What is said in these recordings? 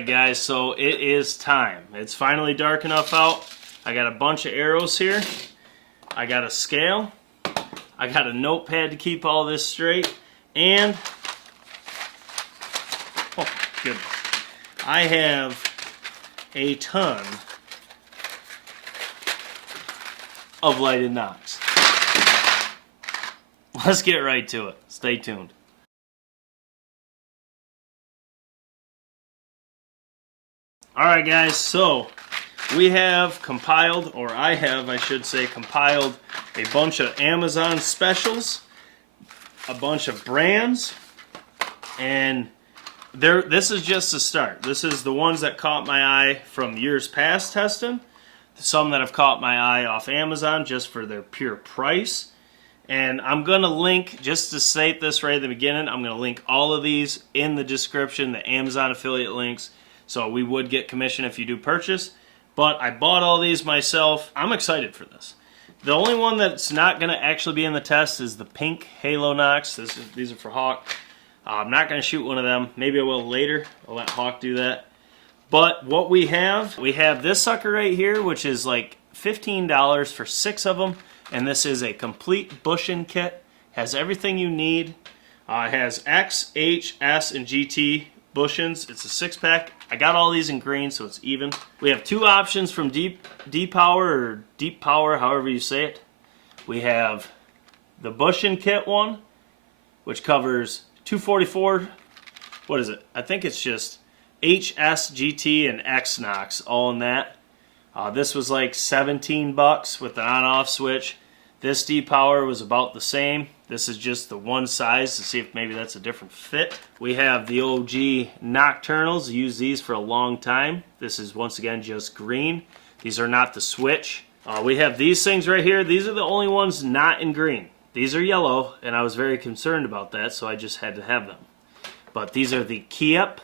Alright guys, so it is time. It's finally dark enough out. I got a bunch of arrows here. I got a scale. I got a notepad to keep all this straight. And, oh goodness, I have a ton of lighted nocks. Let's get right to it. Stay tuned. Alright guys, so we have compiled, or I should say, compiled a bunch of Amazon specials, a bunch of brands, and this is just the start. This is the ones that caught my eye from years past testing, some that have caught my eye off Amazon just for their pure price. And I'm going to link, just to state this right at the beginning, I'm going to link all of these in the description, the Amazon affiliate links. So we would get commission if you do purchase. But I bought all these myself. I'm excited for this. The only one that's not going to actually be in the test is the pink Halo Nocks. These are for Hawk. I'm not going to shoot one of them. Maybe I will later. I'll let Hawk do that. But what we have this sucker right here, which is like $15 for 6 of them. And this is a complete bushing kit. Has everything you need. It has X, H, S, and GT bushings. It's a 6-pack. I got all these in green, so it's even. We have 2 options from D-Power, or Deep Power, however you say it. We have the bushing kit one, which covers 244. What is it? I think it's just H, S, GT, and X nocks, all in that. This was like $17 with an on-off switch. This D-Power was about the same. This is just the one size to see if maybe that's a different fit. We have the OG Nocturnals. Used these for a long time. This is once again just green. These are not the switch. We have these things right here. These are the only ones not in green. These are yellow, and I was very concerned about that, so I just had to have them. But these are the Kiep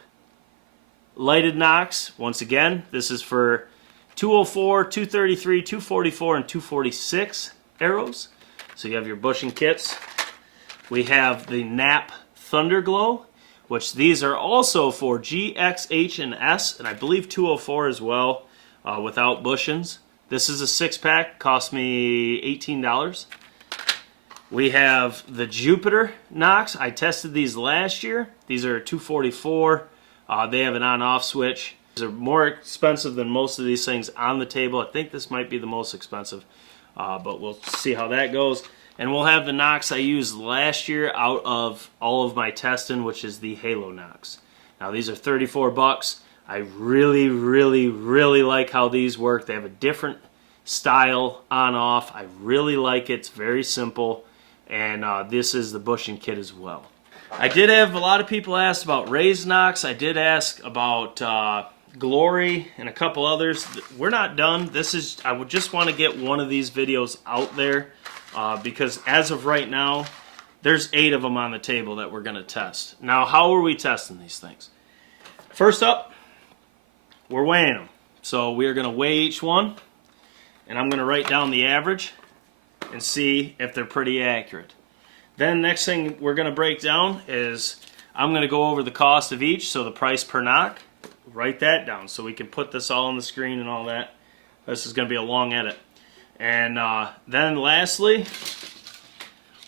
lighted nocks. Once again, this is for 204, 233, 244, and 246 arrows. So you have your bushing kits. We have the Nap Thunderglow, which these are also for G, X, H, and S, and I believe 204 as well, without bushings. This is a 6-pack, cost me $18. We have the Jupiter Nocks. I tested these last year. These are 244. They have an on-off switch. These are more expensive than most of these things on the table. I think this might be the most expensive, but we'll see how that goes. And we'll have the nocks I used last year out of all of my testing, which is the Halo nocks. Now these are $34. I really, really, really like how these work. They have a different style on-off. I really like it. It's very simple. And this is the bushing kit as well. I did have a lot of people ask about raised nocks. I did ask about Glory and a couple others. We're not done. I would just want to get one of these videos out there because as of right now, there's 8 of them on the table that we're going to test. Now, how are we testing these things? First up, we're weighing them. So we are going to weigh each one, and I'm going to write down the average and see if they're pretty accurate. Then next thing we're going to break down is I'm going to go over the cost of each, so the price per knock. Write that down so we can put this all on the screen and all that. This is going to be a long edit. And then lastly,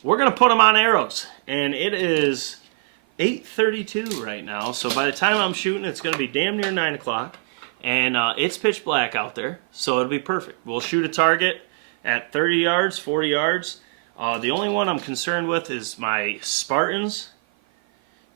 we're going to put them on arrows. And it is 8:32 right now, so by the time I'm shooting, it's going to be damn near 9 o'clock. And it's pitch black out there, so it'll be perfect. We'll shoot a target at 30 yards, 40 yards. The only one I'm concerned with is my Spartans,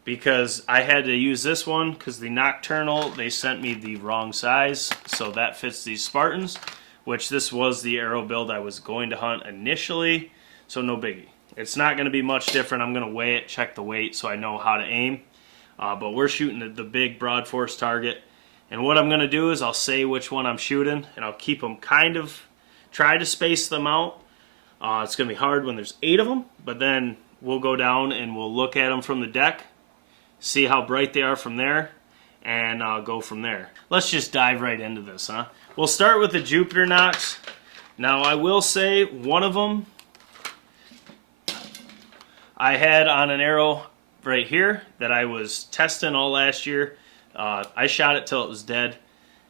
because I had to use this one because the Nocturnal, they sent me the wrong size, so that fits these Spartans, which this was the arrow build I was going to hunt initially, so no biggie. It's not going to be much different. I'm going to weigh it, check the weight so I know how to aim, but we're shooting the big broad force target, and what I'm going to do is I'll say which one I'm shooting, and I'll keep them try to space them out. It's going to be hard when there's 8 of them, but then we'll go down and we'll look at them from the deck, see how bright they are from there, and go from there. Let's just dive right into this, huh? We'll start with the Jupiter nocks. Now I will say one of them I had on an arrow right here that I was testing all last year. I shot it till it was dead.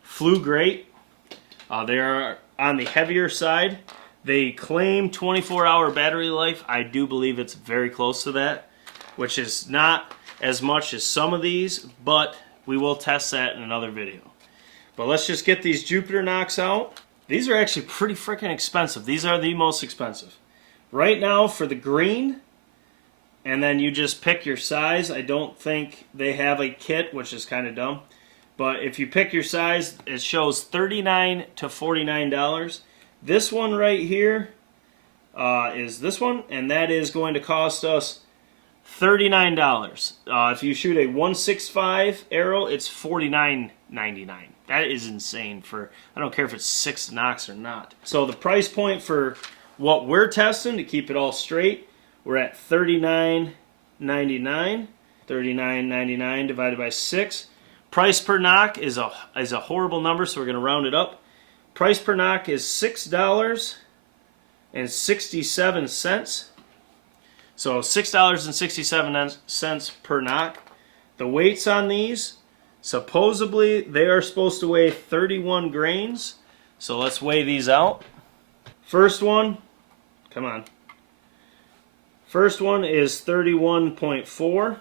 Flew great. They are on the heavier side. They claim 24-hour battery life. I do believe it's very close to that, which is not as much as some of these, but we will test that in another video. But let's just get these Jupiter nocks out. These are actually pretty freaking expensive. These are the most expensive. Right now for the green, and then you just pick your size. I don't think they have a kit, which is kind of dumb. But if you pick your size, it shows $39 to $49. This one right here is this one, and that is going to cost us $39. If you shoot a 165 arrow, it's $49.99. That is insane for, I don't care if it's 6 nocks or not. So the price point for what we're testing, to keep it all straight, we're at $39.99. $39.99 divided by 6. Price per nock is a horrible number, so we're going to round it up. Price per nock is $6.67. So $6.67 per nock. The weights on these, supposedly they are supposed to weigh 31 grains. So let's weigh these out. First one, come on. First one is 31.4.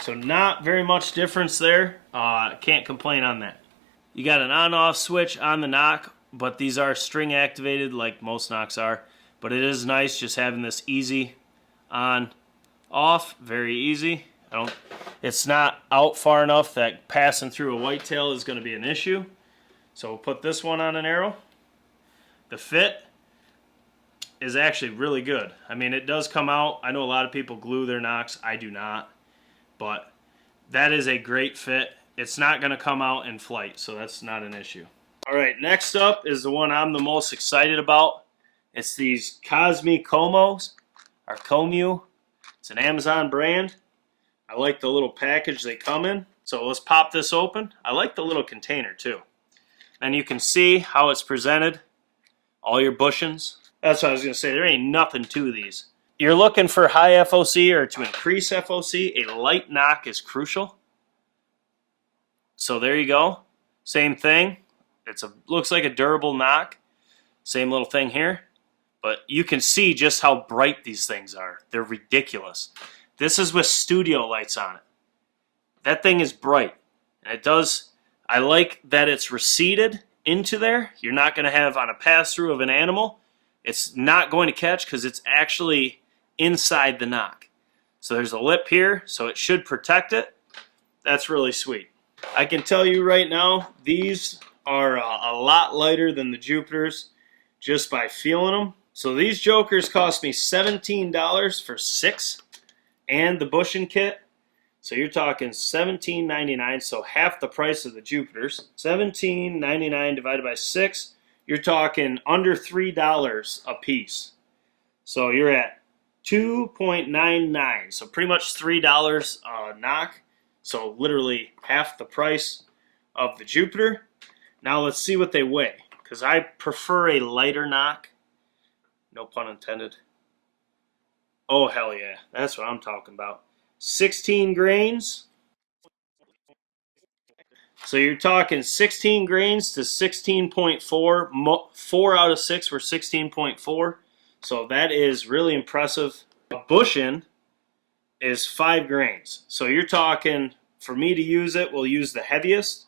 So not very much difference there. Can't complain on that. You got an on-off switch on the nock, but these are string activated like most nocks are. But it is nice just having this easy on, off, very easy. It's not out far enough that passing through a whitetail is going to be an issue. So we'll put this one on an arrow. The fit is actually really good. I mean, it does come out. I know a lot of people glue their nocks. I do not. But that is a great fit. It's not going to come out in flight, so that's not an issue. All right, next up is the one I'm the most excited about. It's these cosmi-comu, or comu. It's an Amazon brand. I like the little package they come in. So let's pop this open. I like the little container too. And you can see how it's presented. All your bushings. That's what I was going to say. There ain't nothing to these. You're looking for high FOC or to increase FOC. A light nock is crucial. So there you go. Same thing. Looks like a durable nock. Same little thing here. But you can see just how bright these things are. They're ridiculous. This is with studio lights on it. That thing is bright. And it does, I like that it's receded into there. You're not going to have on a pass-through of an animal. It's not going to catch because it's actually inside the nock. So there's a lip here, so it should protect it. That's really sweet. I can tell you right now, these are a lot lighter than the Jupiters just by feeling them. So these jokers cost me $17 for 6 and the bushing kit. So you're talking $17.99, so half the price of the Jupiters. $17.99 divided by 6, you're talking under $3 a piece. So you're at $2.99, so pretty much $3 a nock. So literally half the price of the Jupiter. Now let's see what they weigh, because I prefer a lighter nock. No pun intended. Oh, hell yeah. That's what I'm talking about. 16 grains. So you're talking 16 grains to 16.4. 4 out of 6 were 16.4. So that is really impressive. A bushing is 5 grains. So you're talking, for me to use it, we'll use the heaviest.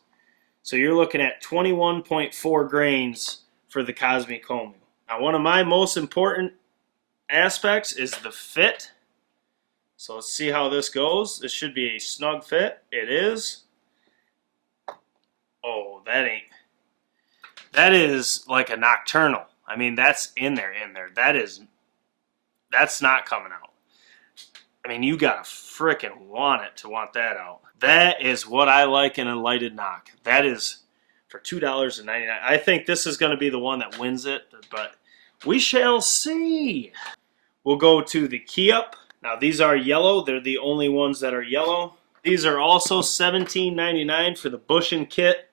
So you're looking at 21.4 grains for the cosmi-comu. Now, one of my most important aspects is the fit. So let's see how this goes. This should be a snug fit. It is. Oh, that is like a nocturnal. I mean, that's in there. That's not coming out. I mean, you gotta frickin' want it to want that out. That is what I like in a lighted nock. That is for $2.99. I think this is gonna be the one that wins it, but we shall see. We'll go to the key up. Now these are yellow. They're the only ones that are yellow. These are also $17.99 for the bushing kit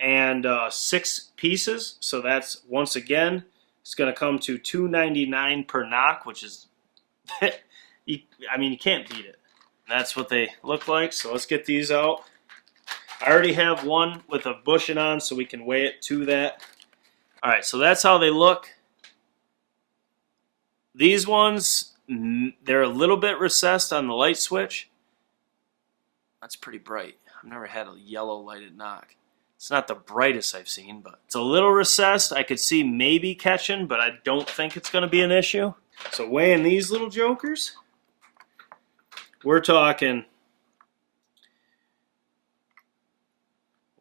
and 6 pieces. So that's, once again, it's going to come to $2.99 per nock, which is I mean, you can't beat it. That's what they look like. So let's get these out. I already have one with a bushing on, so we can weigh it to that. All right, so that's how they look. These ones, they're a little bit recessed on the light switch. That's pretty bright. I've never had a yellow lighted knock. It's not the brightest I've seen, but it's a little recessed. I could see maybe catching, but I don't think it's going to be an issue. So weighing these little jokers, we're talking,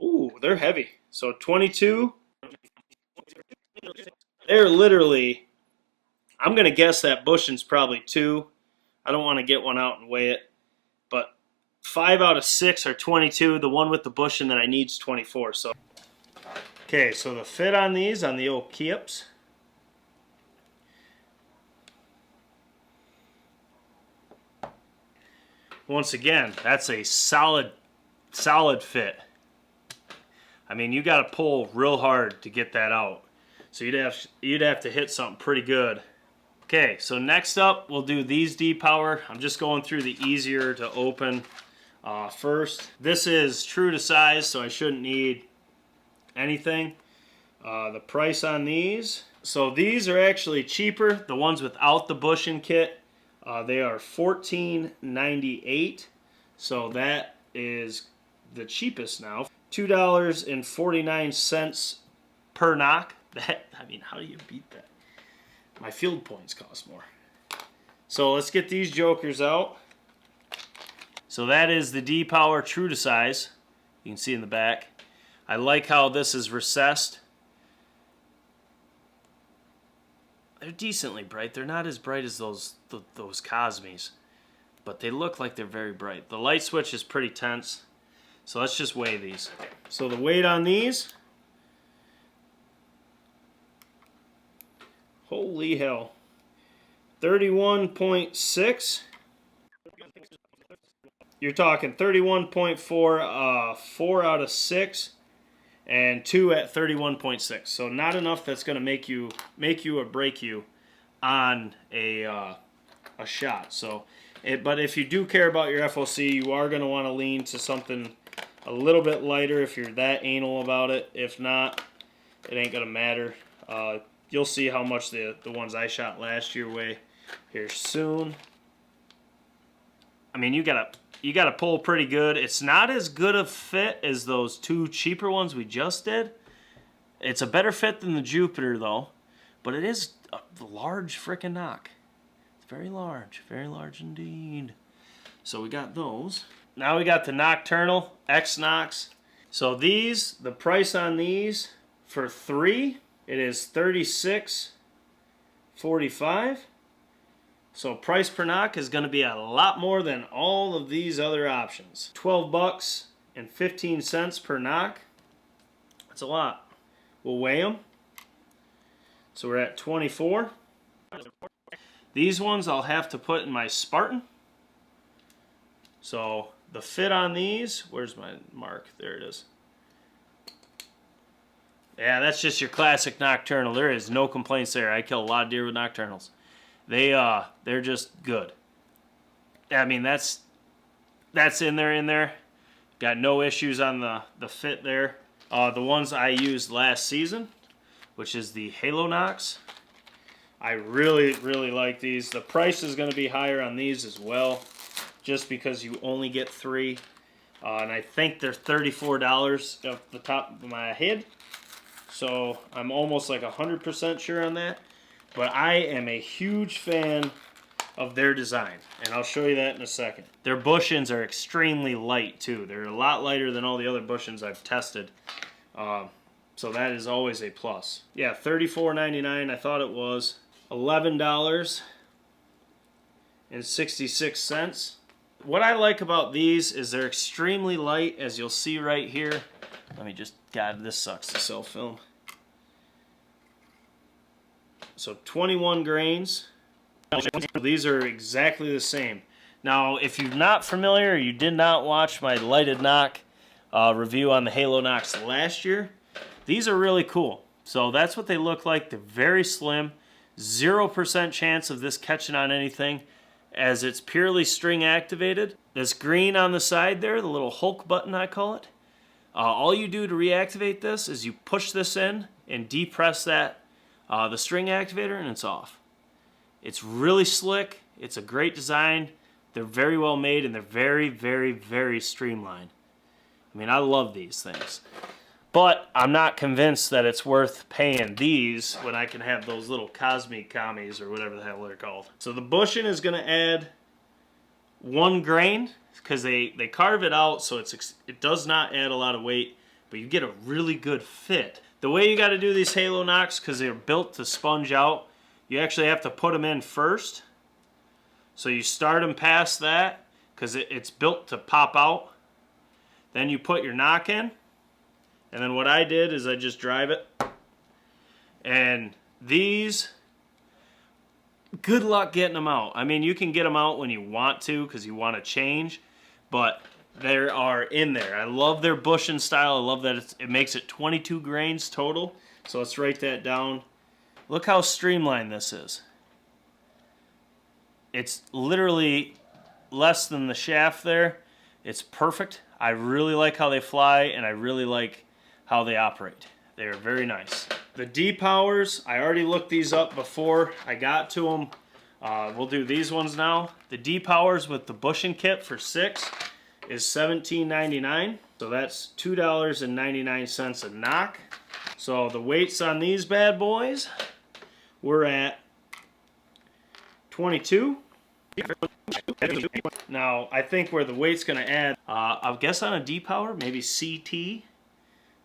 ooh, they're heavy. So 22, they're literally, I'm going to guess that bushing's probably 2. I don't want to get one out and weigh it, but 5 out of 6 are 22. The one with the bushing that I need is 24. So, okay, so the fit on these, on the old Kips, once again, that's a solid fit. I mean, you got to pull real hard to get that out. So you'd have to hit something pretty good. Okay, so next up we'll do these D-Power. I'm just going through the easier to open first. This is true to size, so I shouldn't need anything. The price on these. So these are actually cheaper. The ones without the bushing kit, they are $14.98. So that is the cheapest now. $2.49 per knock. That, I mean, how do you beat that? My field points cost more. So let's get these jokers out. So that is the D-Power true to size. You can see in the back. I like how this is recessed. They're decently bright. They're not as bright as those Cosmis, but they look like they're very bright. The light switch is pretty tense. So let's just weigh these. So the weight on these, holy hell, 31.6. You're talking 31.4, 4 out of 6, and 2 at 31.6. So not enough that's going to make you or break you on a shot. So, but if you do care about your FOC, you are going to want to lean to something a little bit lighter if you're that anal about it. If not, it ain't going to matter. You'll see how much the ones I shot last year weigh here soon. I mean, you gotta pull pretty good. It's not as good a fit as those 2 cheaper ones we just did. It's a better fit than the Jupiter though, but it is a large frickin' knock. It's very large indeed. So we got those. Now we got the Nocturnal X Nocks. So these, the price on these for 3, it is $36.45. So price per knock is going to be a lot more than all of these other options. $12.15 per knock. That's a lot. We'll weigh them. So we're at 24. These ones I'll have to put in my Spartan. So the fit on these, where's my mark? There it is. Yeah, that's just your classic Nocturnal. There is no complaints there. I kill a lot of deer with Nocturnals. They're just good. I mean, that's in there. Got no issues on the fit there. The ones I used last season, which is the Halo Nocks. I really like these. The price is going to be higher on these as well, just because you only get 3. And I think they're $34 off the top of my head. So I'm almost like 100% sure on that. But I am a huge fan of their design, and I'll show you that in a second. Their bushings are extremely light too. They're a lot lighter than all the other bushings I've tested. So that is always a plus. Yeah, $34.99 I thought it was. $11.66. What I like about these is they're extremely light, as you'll see right here. Let me just, God, this sucks to self-film. So 21 grains. These are exactly the same. Now, if you're not familiar, or you did not watch my lighted knock review on the Halo Nocks last year, these are really cool. So that's what they look like. They're very slim. 0% chance of this catching on anything. as it's purely string activated. This green on the side there, the little Hulk button I call it, all you do to reactivate this is you push this in and depress that, the string activator, and it's off. It's really slick. It's a great design. They're very well made, and they're very, very, very streamlined. I mean, I love these things. But I'm not convinced that it's worth paying these when I can have those little cosmi-comus or whatever the hell they're called. So the bushing is going to add 1 grain because they carve it out so it does not add a lot of weight, but you get a really good fit. The way you got to do these halo nocks, because they're built to sponge out, you actually have to put them in first. So you start them past that because it's built to pop out. Then you put your nock in. And then what I did is I just drive it. And these, good luck getting them out. I mean, you can get them out when you want to because you want to change, but they are in there. I love their bushing style. I love that it makes it 22 grains total. So let's write that down. Look how streamlined this is. It's literally less than the shaft there. It's perfect. I really like how they fly, and I really like how they operate. They're very nice. The D-powers, I already looked these up before I got to them. We'll do these ones now. The D-powers with the bushing kit for 6 is $17.99. So that's $2.99 a knock. So the weights on these bad boys, we're at 22. Now, I think where the weight's going to add, I guess on a D-power, maybe CT,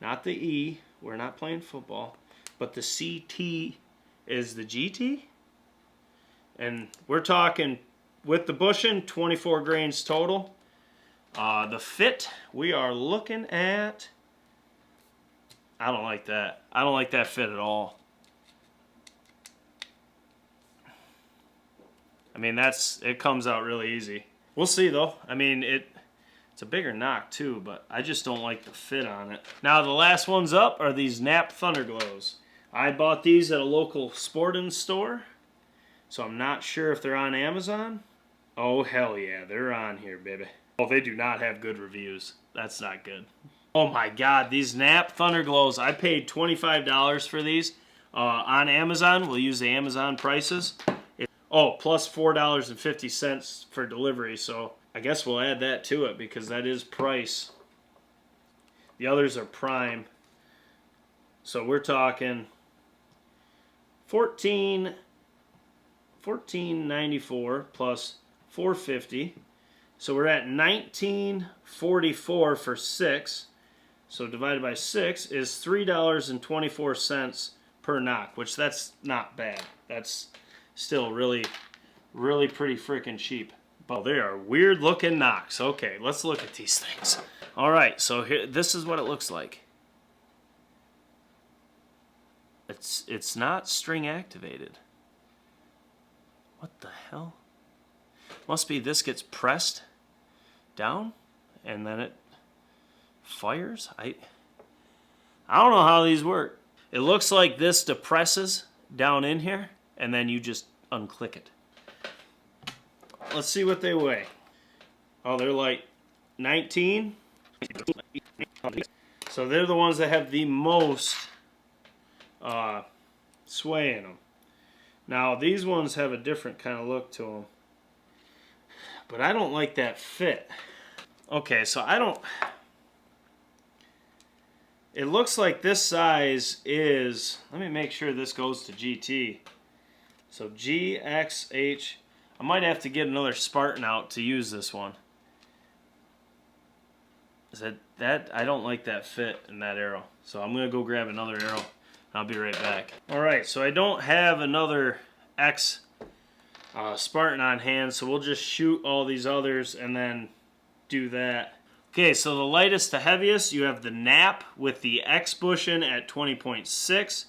not the E. We're not playing football. But the CT is the GT. And we're talking, with the bushing, 24 grains total. The fit, we are looking at, I don't like that. I don't like that fit at all. I mean, it comes out really easy. We'll see though. I mean, it's a bigger knock too, but I just don't like the fit on it. Now the last ones up are these Nap Thunderglows. I bought these at a local sporting store, so I'm not sure if they're on Amazon. Oh hell yeah, they're on here, baby. Oh, they do not have good reviews. That's not good. Oh my god, these Nap Thunderglows, I paid $25 for these on Amazon. We'll use the Amazon prices. Oh, plus $4.50 for delivery, so I guess we'll add that to it because that is price. The others are prime. So we're talking $14.94 plus $4.50. So we're at $19.44 for 6. So divided by 6 is $3.24 per knock, which that's not bad. That's still really, really pretty freaking cheap. But they are weird looking nocks. Okay, let's look at these things. All right, so here, this is what it looks like. It's not string activated. What the hell? Must be this gets pressed down and then it fires. I don't know how these work. It looks like this depresses down in here and then you just unclick it. Let's see what they weigh. Oh, they're like 19. So they're the ones that have the most sway in them. Now these ones have a different kind of look to them. But I don't like that fit. Okay, so it looks like this size is, let me make sure this goes to GT. So GXH, I might have to get another Spartan out to use this one. Is that I don't like that fit in that arrow. So I'm gonna go grab another arrow. I'll be right back. Alright, so I don't have another X Spartan on hand, so we'll just shoot all these others and then do that. Okay, so the lightest to heaviest, you have the Nap with the X bushing at 20.6,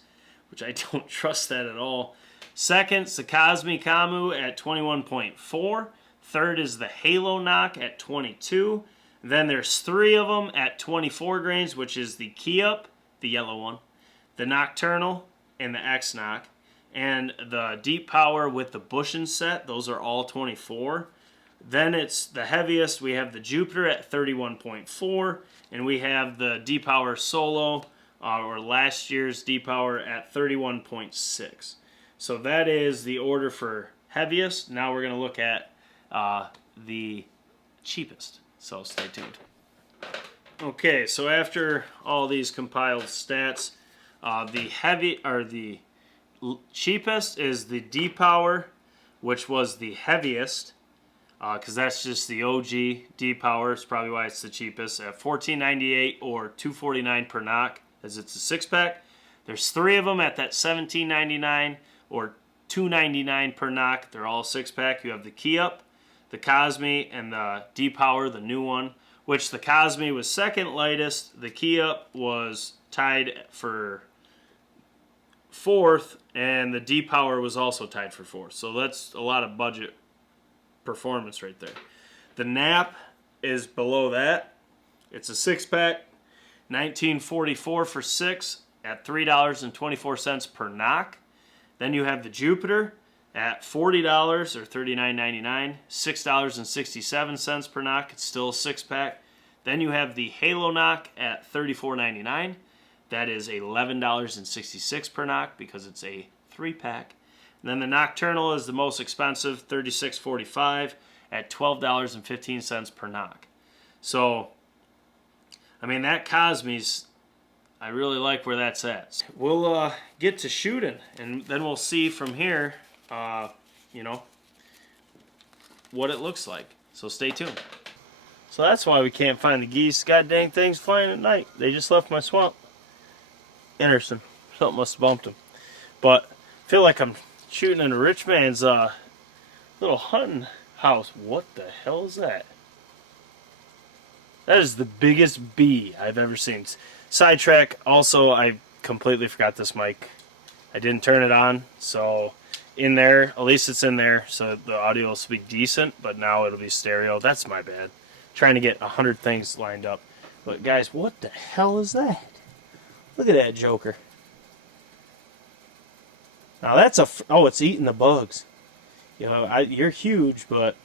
which I don't trust that at all. Second, the cosmi-comu at 21.4. Third is the Halo Nock at 22. Then there's 3 of them at 24 grains, which is the Key Up, the yellow one, the Nocturnal, and the X Nock. and the deep power with the bushing set, those are all 24. Then it's the heaviest. We have the Jupiter at 31.4, and we have the D-Power Solo, or last year's D-Power at 31.6. So that is the order for heaviest. Now we're going to look at the cheapest. So stay tuned. Okay, so after all these compiled stats, the cheapest is the D-Power, which was the heaviest, because that's just the OG D-Power. It's probably why it's the cheapest at $14.98 or $2.49 per knock, as it's a 6-pack. There's 3 of them at that $17.99 or $2.99 per knock. They're all 6-pack. You have the Key Up, the Cosmi, and the D-Power, the new one, which the Cosmi was second lightest. The Key Up was tied for 4th, and the D-Power was also tied for 4th. So that's a lot of budget performance right there. The Nap is below that. It's a 6-pack, $19.44 for 6 at $3.24 per knock. Then you have the Jupiter at $40 or $39.99, $6.67 per knock. It's still a 6-pack. Then you have the Halo Knock at $34.99. That is $11.66 per knock because it's a 3-pack. And then the Nocturnal is the most expensive, $36.45 at $12.15 per knock. So, I mean, that Cosmi's, I really like where that's at. We'll get to shooting, and then we'll see from here, you know, what it looks like. So stay tuned. So that's why we can't find the geese. God dang things flying at night. They just left my swamp. Interesting. Something must have bumped them. But I feel like I'm shooting in a rich man's little hunting house. What the hell is that? That is the biggest bee I've ever seen. Sidetrack, also, I completely forgot this mic. I didn't turn it on, so in there, at least it's in there, so the audio will speak decent, but now it'll be stereo. That's my bad. Trying to get 100 things lined up. But guys, what the hell is that? Look at that joker. Now that's oh, it's eating the bugs. You know, you're huge, but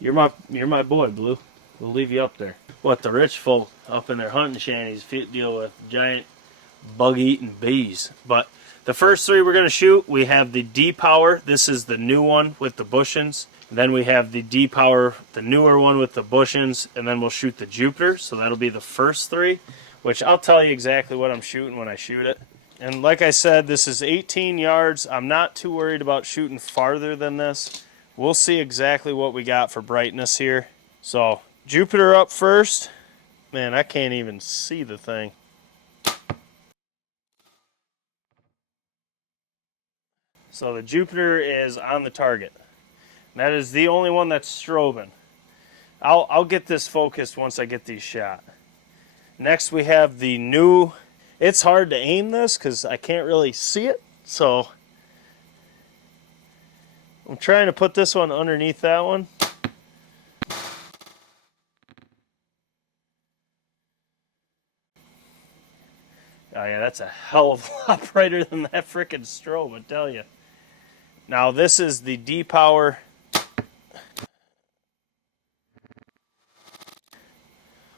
you're my boy, Blue. We'll leave you up there. What the rich folk up in their hunting shanties deal with giant bug-eating bees. But the first 3 we're going to shoot, we have the D-Power. This is the new one with the bushings. Then we have the D-Power, the newer one with the bushings, and then we'll shoot the Jupiter. So that'll be the first 3, which I'll tell you exactly what I'm shooting when I shoot it. And like I said, this is 18 yards. I'm not too worried about shooting farther than this. We'll see exactly what we got for brightness here. So, Jupiter up first. Man, I can't even see the thing. So the Jupiter is on the target. That is the only one that's strobing. I'll get this focused once I get these shot. Next we have the new... It's hard to aim this because I can't really see it, so I'm trying to put this one underneath that one. Oh yeah, that's a hell of a lot brighter than that frickin' strobe, I tell you. Now this is the D-Power.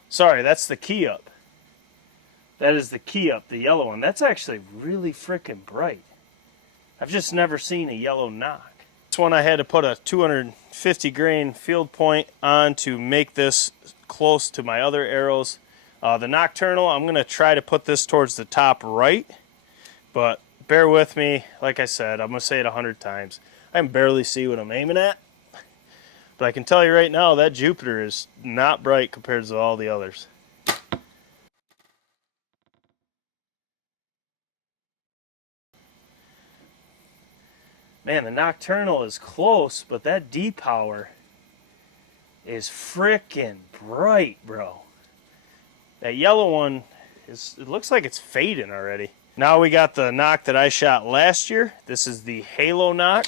Sorry, that's the Key Up. That is the Key Up, the yellow one. That's actually really frickin' bright. I've just never seen a yellow knock. This one I had to put a 250 grain field point on to make this close to my other arrows. The Nocturnal, I'm going to try to put this towards the top right, but bear with me. Like I said, I'm going to say it 100 times. I can barely see what I'm aiming at, but I can tell you right now that Jupiter is not bright compared to all the others. Man, the Nocturnal is close, but that D-Power is frickin' bright, bro. That yellow one, it looks like it's fading already. Now we got the knock that I shot last year. This is the Halo Knock.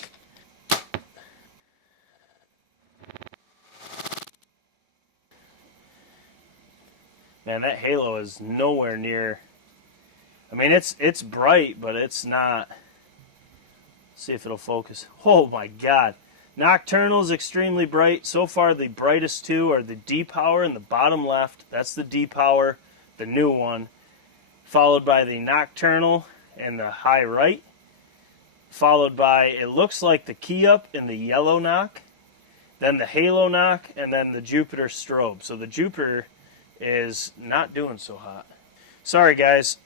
Man, that Halo is nowhere near I mean, it's bright, but it's not. Let's see if it'll focus. Oh my God. Nocturnal is extremely bright. So far, the brightest two are the D-Power in the bottom left. That's the D-Power, the new one. Followed by the Nocturnal in the high right. Followed by, it looks like the Key Up in the yellow knock. Then the Halo knock, and then the Jupiter strobe. So the Jupiter is not doing so hot. Sorry, guys.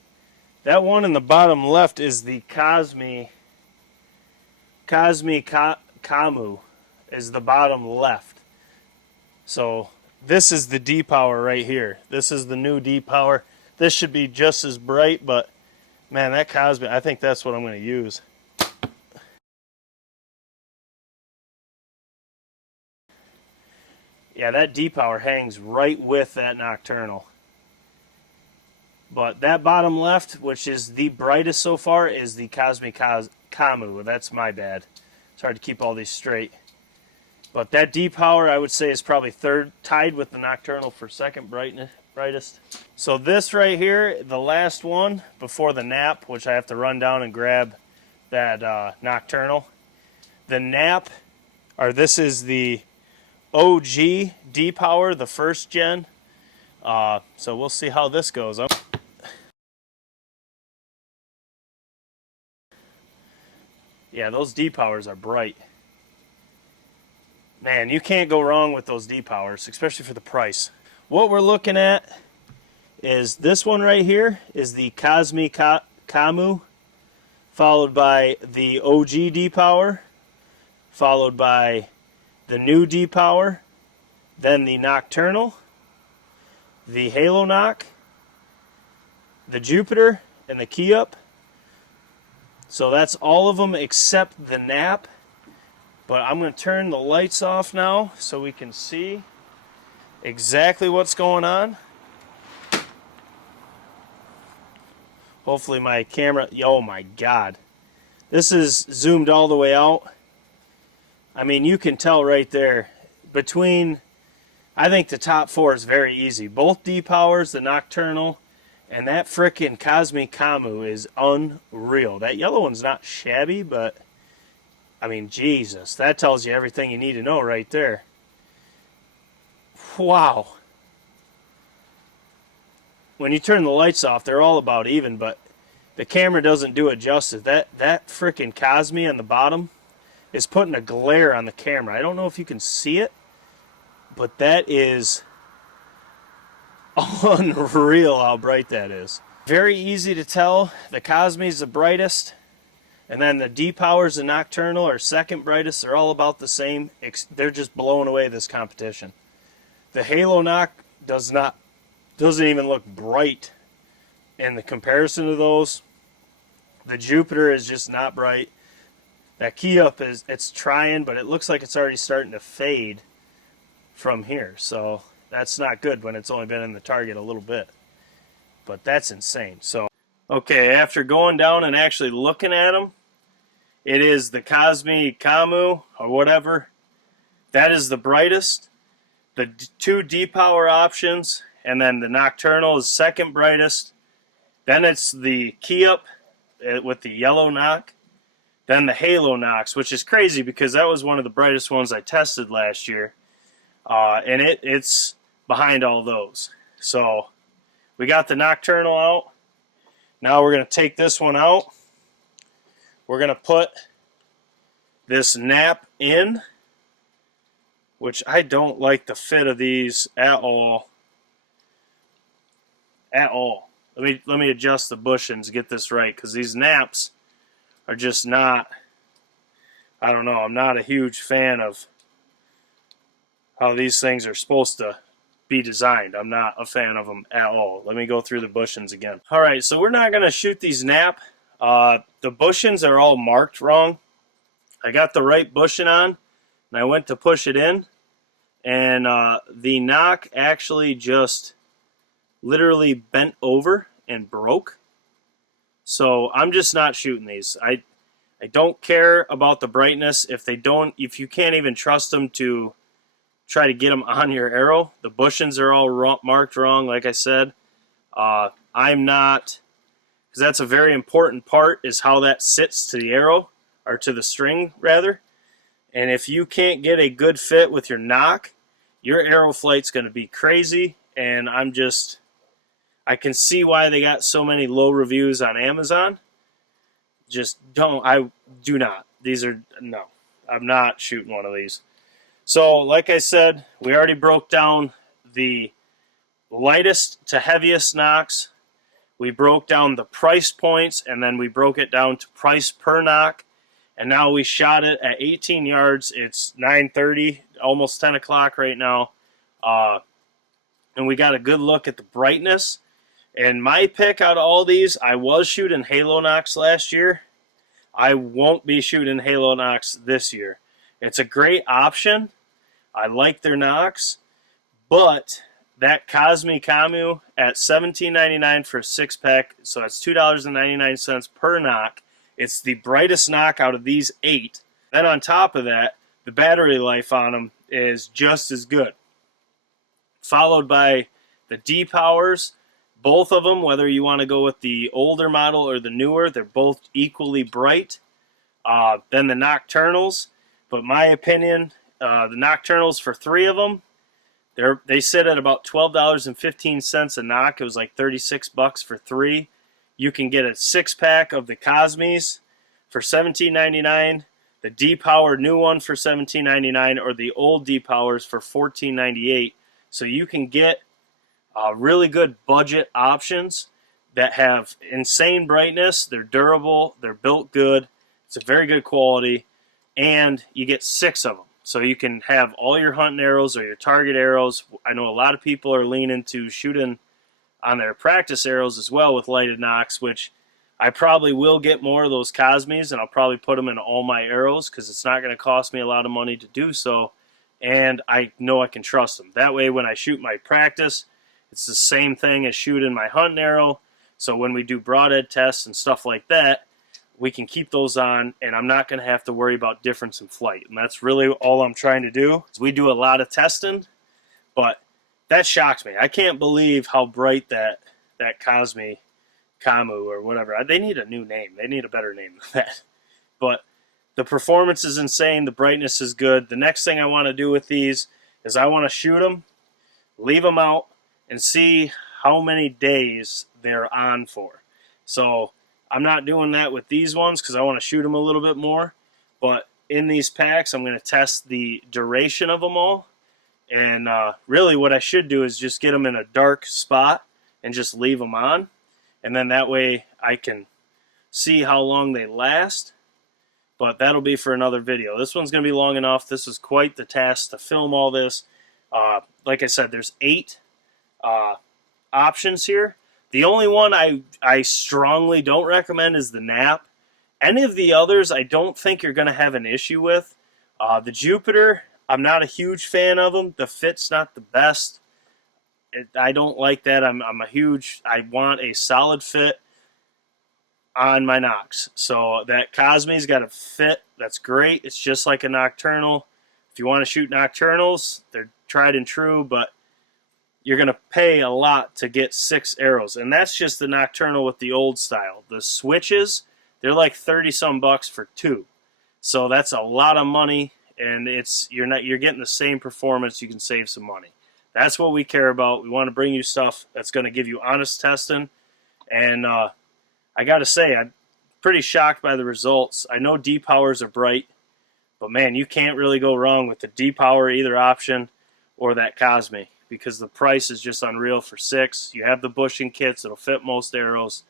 That one in the bottom left is the cosmi-comu is the bottom left. So this is the D-Power right here. This is the new D-Power. This should be just as bright, but man, that Cosmi, I think that's what I'm going to use. Yeah, that D-Power hangs right with that Nocturnal. But that bottom left, which is the brightest so far, is the cosmi-comu. That's my bad. It's hard to keep all these straight. But that D-Power, I would say, is probably third, tied with the Nocturnal for second brightest. So this right here, the last one before the nap, which I have to run down and grab that Nocturnal. The nap, or this is the OG D-Power, the first gen. So we'll see how this goes. Yeah, those D-Powers are bright. Man, you can't go wrong with those D-Powers, especially for the price. What we're looking at is this one right here is the cosmi-comu, followed by the OG D-Power, followed by the new D-Power, then the Nocturnal, the Halo knock, the Jupiter, and the Key Up. So that's all of them except the nap. But I'm going to turn the lights off now so we can see exactly what's going on. Hopefully my camera, oh my God. This is zoomed all the way out. I mean, you can tell right there between, I think the top four is very easy. Both D-Powers, the Nocturnal, and that frickin' cosmi-comu is unreal. That yellow one's not shabby, but I mean, Jesus, that tells you everything you need to know right there. Wow. When you turn the lights off, they're all about even, but the camera doesn't do it justice. That frickin' Cosmi on the bottom is putting a glare on the camera. I don't know if you can see it, but that is unreal how bright that is. Very easy to tell. The Cosmi is the brightest, and then the D-Powers and Nocturnal are second brightest. They're all about the same. They're just blowing away this competition. The Halo knock doesn't even look bright in the comparison to those. The Jupiter is just not bright. That Key Up it's trying, but it looks like it's already starting to fade from here. So that's not good when it's only been in the target a little bit. But that's insane. So, okay, after going down and actually looking at them, it is the cosmi-comu or whatever. That is the brightest. The two D-Power options, and then the Nocturnal is second brightest. Then it's the Key Up with the yellow knock. Then the Halo knocks, which is crazy because that was one of the brightest ones I tested last year. And it's behind all those. So we got the Nocturnal out. Now we're going to take this one out. We're going to put this nap in, which I don't like the fit of these at all. At all. Let me adjust the bushings, get this right, because these naps are just not, I don't know, I'm not a huge fan of how these things are supposed to be designed. I'm not a fan of them at all. Let me go through the bushings again. Alright, so we're not going to shoot these nap. The bushings are all marked wrong. I got the right bushing on, and I went to push it in, and the knock actually just literally bent over and broke. So I'm just not shooting these. I don't care about the brightness. If you can't even trust them to try to get them on your arrow, the bushings are all marked wrong, like I said. I'm not because that's a very important part, is how that sits to the arrow, or to the string rather. And if you can't get a good fit with your nock, your arrow flight's going to be crazy. And I can see why they got so many low reviews on Amazon. I do not. No, I'm not shooting one of these. So, like I said, we already broke down the lightest to heaviest nocks. We broke down the price points, and then we broke it down to price per nock. And now we shot it at 18 yards. It's 9:30, almost 10 o'clock right now. And we got a good look at the brightness. And my pick out of all these, I was shooting Halo nocks last year. I won't be shooting Halo nocks this year. It's a great option. I like their nocks. But that cosmi-comu at $17.99 for a 6-pack, so that's $2.99 per nock. It's the brightest nock out of these 8. Then on top of that, the battery life on them is just as good. Followed by the D-Powers. Both of them, whether you want to go with the older model or the newer, they're both equally bright. Then the Nocturnals. But my opinion, the Nocturnals, for 3 of them, they sit at about $12.15 a nock. It was like $36 for 3. You can get a 6-pack of the Cosmis for $17.99, the D-Power new one for $17.99, or the old D-Powers for $14.98. So you can get really good budget options that have insane brightness. They're durable. They're built good. It's a very good quality. And you get 6 of them. So you can have all your hunting arrows or your target arrows. I know a lot of people are leaning to shooting on their practice arrows as well with lighted nocks, which I probably will get more of those Cosmis, and I'll probably put them in all my arrows because it's not going to cost me a lot of money to do so. And I know I can trust them. That way when I shoot my practice, it's the same thing as shooting my hunting arrow. So when we do broadhead tests and stuff like that, we can keep those on, and I'm not going to have to worry about difference in flight. And that's really all I'm trying to do. We do a lot of testing, but that shocks me. I can't believe how bright that cosmi-comu or whatever. They need a new name. They need a better name than that. But the performance is insane. The brightness is good. The next thing I want to do with these is I want to shoot them, leave them out, and see how many days they're on for. So I'm not doing that with these ones because I want to shoot them a little bit more. But in these packs, I'm going to test the duration of them all. And really what I should do is just get them in a dark spot and just leave them on. And then that way I can see how long they last. But that'll be for another video. This one's going to be long enough. This is quite the task to film all this. Like I said, there's 8 options here. The only one I strongly don't recommend is the nap. Any of the others I don't think you're going to have an issue with. The Jupiter, I'm not a huge fan of them. The fit's not the best. I don't like that. I want a solid fit on my nocks. So that Cosmi's got a fit that's great. It's just like a nocturnal. If you want to shoot nocturnals, they're tried and true, but you're going to pay a lot to get 6 arrows. And that's just the nocturnal with the old style. The switches, they're like 30-some bucks for 2. So that's a lot of money, and you're getting the same performance. You can save some money. That's what we care about. We want to bring you stuff that's going to give you honest testing. And I got to say, I'm pretty shocked by the results. I know D-Powers are bright, but man, you can't really go wrong with the D-Power either option or that Cosmi, because the price is just unreal for 6. You have the bushing kits. It'll fit most arrows.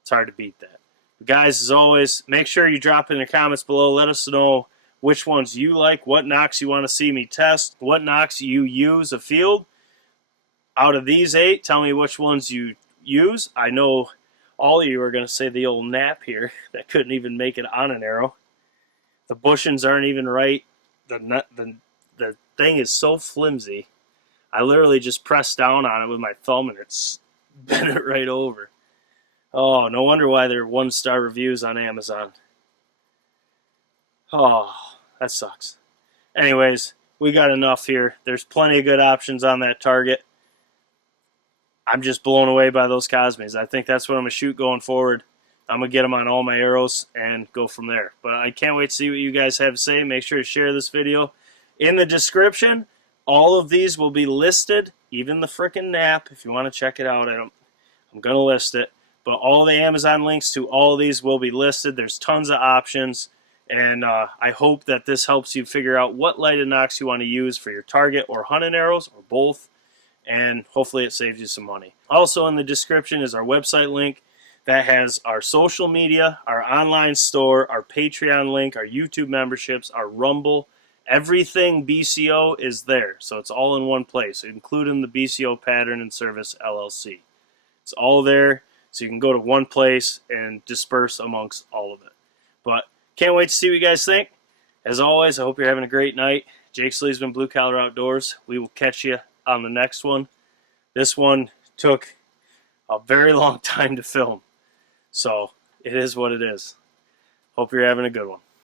It's hard to beat that. But guys, as always, make sure you drop in the comments below. Let us know which ones you like, what nocks you want to see me test, what nocks you use afield. Out of these 8, tell me which ones you use. I know all of you are going to say the old nap here that couldn't even make it on an arrow. The bushings aren't even right. The thing is so flimsy. I literally just pressed down on it with my thumb and it's bent it right over. Oh, no wonder why they're 1-star reviews on Amazon. Oh, that sucks. Anyways, we got enough here. There's plenty of good options on that target. I'm just blown away by those cosmis. I think that's what I'm going to shoot going forward. I'm going to get them on all my arrows and go from there. But I can't wait to see what you guys have to say. Make sure to share this video. In the description, all of these will be listed, even the frickin' nap. If you want to check it out, I'm going to list it. But all the Amazon links to all of these will be listed. There's tons of options. And I hope that this helps you figure out what lighted nocks you want to use for your target or hunting arrows, or both. And hopefully it saves you some money. Also in the description is our website link that has our social media, our online store, our Patreon link, our YouTube memberships, our Rumble. Everything BCO is there, so it's all in one place, including the BCO Pattern and Service LLC. It's all there, so you can go to one place and disperse amongst all of it. But can't wait to see what you guys think. As always, I hope you're having a great night. Jake Sleesman, Blue Collar Outdoors. We will catch you on the next one. This one took a very long time to film, so it is what it is. Hope you're having a good one.